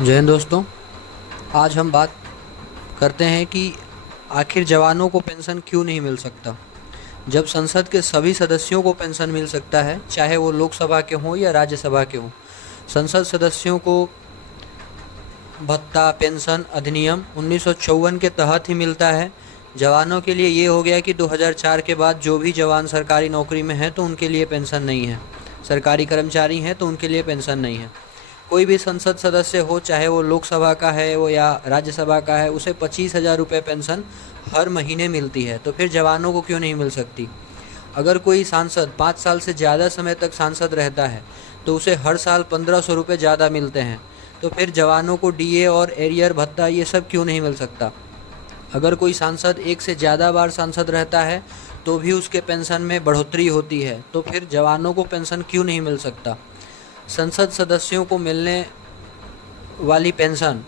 जय हिंद दोस्तों। आज हम बात करते हैं कि आखिर जवानों को पेंशन क्यों नहीं मिल सकता। जब संसद के सभी सदस्यों को पेंशन मिल सकता है, चाहे वो लोकसभा के हों या राज्यसभा के हों। संसद सदस्यों को भत्ता पेंशन अधिनियम 1954 के तहत ही मिलता है। जवानों के लिए ये हो गया कि 2004 के बाद जो भी जवान सरकारी नौकरी में हैं तो उनके लिए पेंशन नहीं है, सरकारी कर्मचारी हैं तो उनके लिए पेंशन नहीं है। कोई भी संसद सदस्य हो, चाहे वो लोकसभा का है वो या राज्यसभा का है, उसे 25,000 रुपये पेंशन हर महीने मिलती है। तो फिर जवानों को क्यों नहीं मिल सकती। अगर कोई सांसद 5 साल से ज़्यादा समय तक सांसद रहता है तो उसे हर साल 1,500 रुपये ज़्यादा मिलते हैं। तो फिर जवानों को डीए और एरियर भत्ता ये सब क्यों नहीं मिल सकता। अगर कोई सांसद एक से ज़्यादा बार सांसद रहता है तो भी उसके पेंशन में बढ़ोतरी होती है। तो फिर जवानों को पेंशन क्यों नहीं मिल सकता। संसद सदस्यों को मिलने वाली पेंशन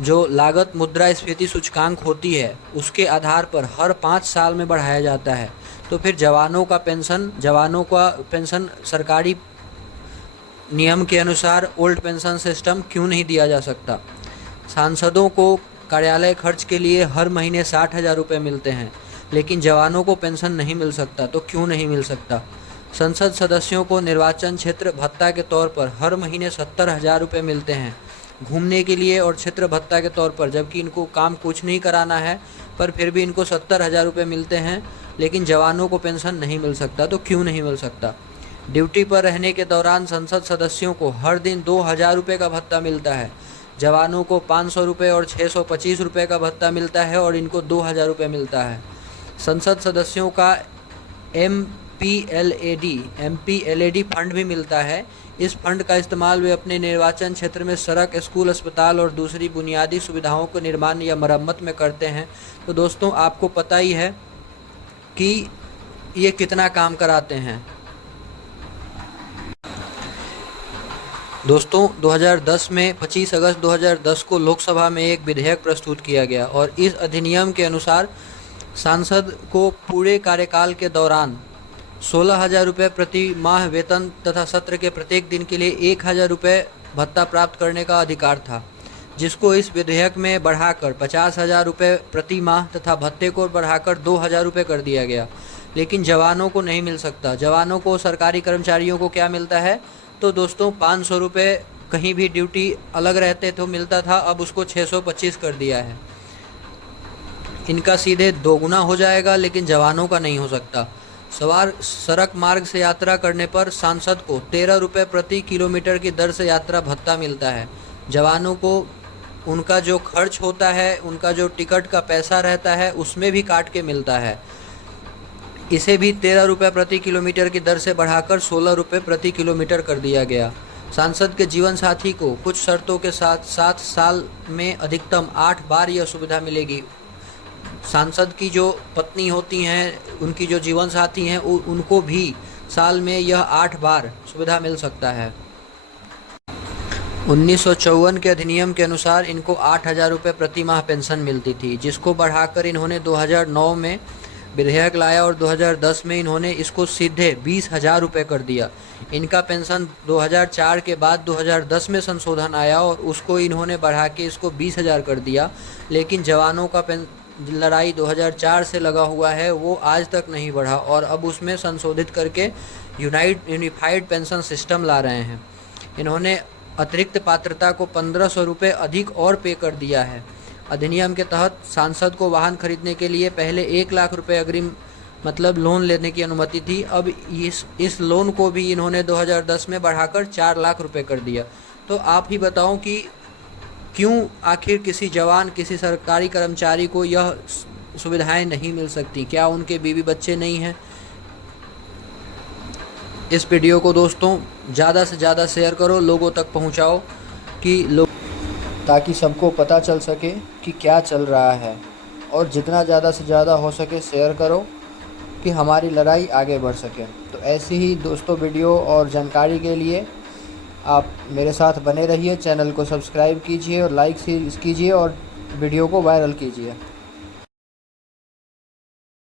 जो लागत मुद्रास्फीति सूचकांक होती है उसके आधार पर हर 5 साल में बढ़ाया जाता है। तो फिर जवानों का पेंशन सरकारी नियम के अनुसार ओल्ड पेंशन सिस्टम क्यों नहीं दिया जा सकता। सांसदों को कार्यालय खर्च के लिए हर महीने 60,000 रुपये मिलते हैं, लेकिन जवानों को पेंशन नहीं मिल सकता। तो क्यों नहीं मिल सकता। संसद सदस्यों को निर्वाचन क्षेत्र भत्ता के तौर पर हर महीने 70,000 रुपये मिलते हैं घूमने के लिए और क्षेत्र भत्ता के तौर पर, जबकि इनको काम कुछ नहीं कराना है पर फिर भी इनको 70,000 रुपये मिलते हैं, लेकिन जवानों को पेंशन नहीं मिल सकता। तो क्यों नहीं मिल सकता। ड्यूटी पर रहने के दौरान संसद सदस्यों को हर दिन 2,000 रुपये का भत्ता मिलता है। जवानों को 500 रुपये और 625 रुपये का भत्ता मिलता है और इनको 2,000 रुपये मिलता है। संसद सदस्यों का एमपीएलएडी फंड भी मिलता है। इस फंड का इस्तेमाल वे अपने निर्वाचन क्षेत्र में सड़क, स्कूल, अस्पताल और दूसरी बुनियादी सुविधाओं को निर्माण या मरम्मत में करते हैं। तो दोस्तों, आपको पता ही है कि ये कितना काम कराते हैं। दोस्तों, 2010 में 25 अगस्त 2010 को लोकसभा में एक विधेयक प्रस्तुत किया गया और इस अधिनियम के अनुसार सांसद को पूरे कार्यकाल के दौरान 16,000 रुपये प्रति माह वेतन तथा सत्र के प्रत्येक दिन के लिए 1,000 रुपये भत्ता प्राप्त करने का अधिकार था, जिसको इस विधेयक में बढ़ाकर 50,000 रुपये प्रति माह तथा भत्ते को बढ़ाकर 2,000 रुपये कर दिया गया। लेकिन जवानों को नहीं मिल सकता। जवानों को, सरकारी कर्मचारियों को क्या मिलता है। तो दोस्तों, 500 रुपये कहीं भी ड्यूटी अलग रहते तो मिलता था, अब उसको 625 कर दिया है। इनका सीधे दोगुना हो जाएगा, लेकिन जवानों का नहीं हो सकता। सड़क मार्ग से यात्रा करने पर सांसद को 13 रुपये प्रति किलोमीटर की दर से यात्रा भत्ता मिलता है। जवानों को उनका जो खर्च होता है, उनका जो टिकट का पैसा रहता है, उसमें भी काट के मिलता है। इसे भी 13 रुपये प्रति किलोमीटर की दर से बढ़ाकर 16 रुपये प्रति किलोमीटर कर दिया गया। सांसद के जीवन साथी को कुछ शर्तों के साथ 7 साल में अधिकतम 8 बार यह सुविधा मिलेगी। सांसद की जो पत्नी होती हैं, उनकी जो जीवन साथी हैं, उनको भी साल में यह 8 बार सुविधा मिल सकता है। 1954 के अधिनियम के अनुसार इनको 8,000 रुपये प्रति माह पेंशन मिलती थी, जिसको बढ़ाकर इन्होंने 2009 में विधेयक लाया और 2010 में इन्होंने इसको सीधे 20,000 रुपये कर दिया। इनका पेंशन 2004 के बाद 2010 में संशोधन आया और उसको इन्होंने बढ़ा के इसको 20,000 कर दिया। लेकिन जवानों का लड़ाई 2004 से लगा हुआ है, वो आज तक नहीं बढ़ा और अब उसमें संशोधित करके यूनिफाइड पेंशन सिस्टम ला रहे हैं। इन्होंने अतिरिक्त पात्रता को 1,500 रुपये अधिक और पे कर दिया है। अधिनियम के तहत सांसद को वाहन खरीदने के लिए पहले 1 लाख रुपये अग्रिम मतलब लोन लेने की अनुमति थी। अब इस लोन को भी इन्होंने 2010 में बढ़ाकर 4 लाख रुपये कर दिया। तो आप ही बताओ कि क्यों आखिर किसी जवान, किसी सरकारी कर्मचारी को यह सुविधाएं नहीं मिल सकती। क्या उनके बीवी बच्चे नहीं हैं। इस वीडियो को दोस्तों ज़्यादा से ज़्यादा शेयर करो, लोगों तक पहुंचाओ ताकि सबको पता चल सके कि क्या चल रहा है, और जितना ज़्यादा से ज़्यादा हो सके शेयर करो कि हमारी लड़ाई आगे बढ़ सके। तो ऐसी ही दोस्तों वीडियो और जानकारी के लिए आप मेरे साथ बने रहिए। चैनल को सब्सक्राइब कीजिए और लाइक कीजिए और वीडियो को वायरल कीजिए।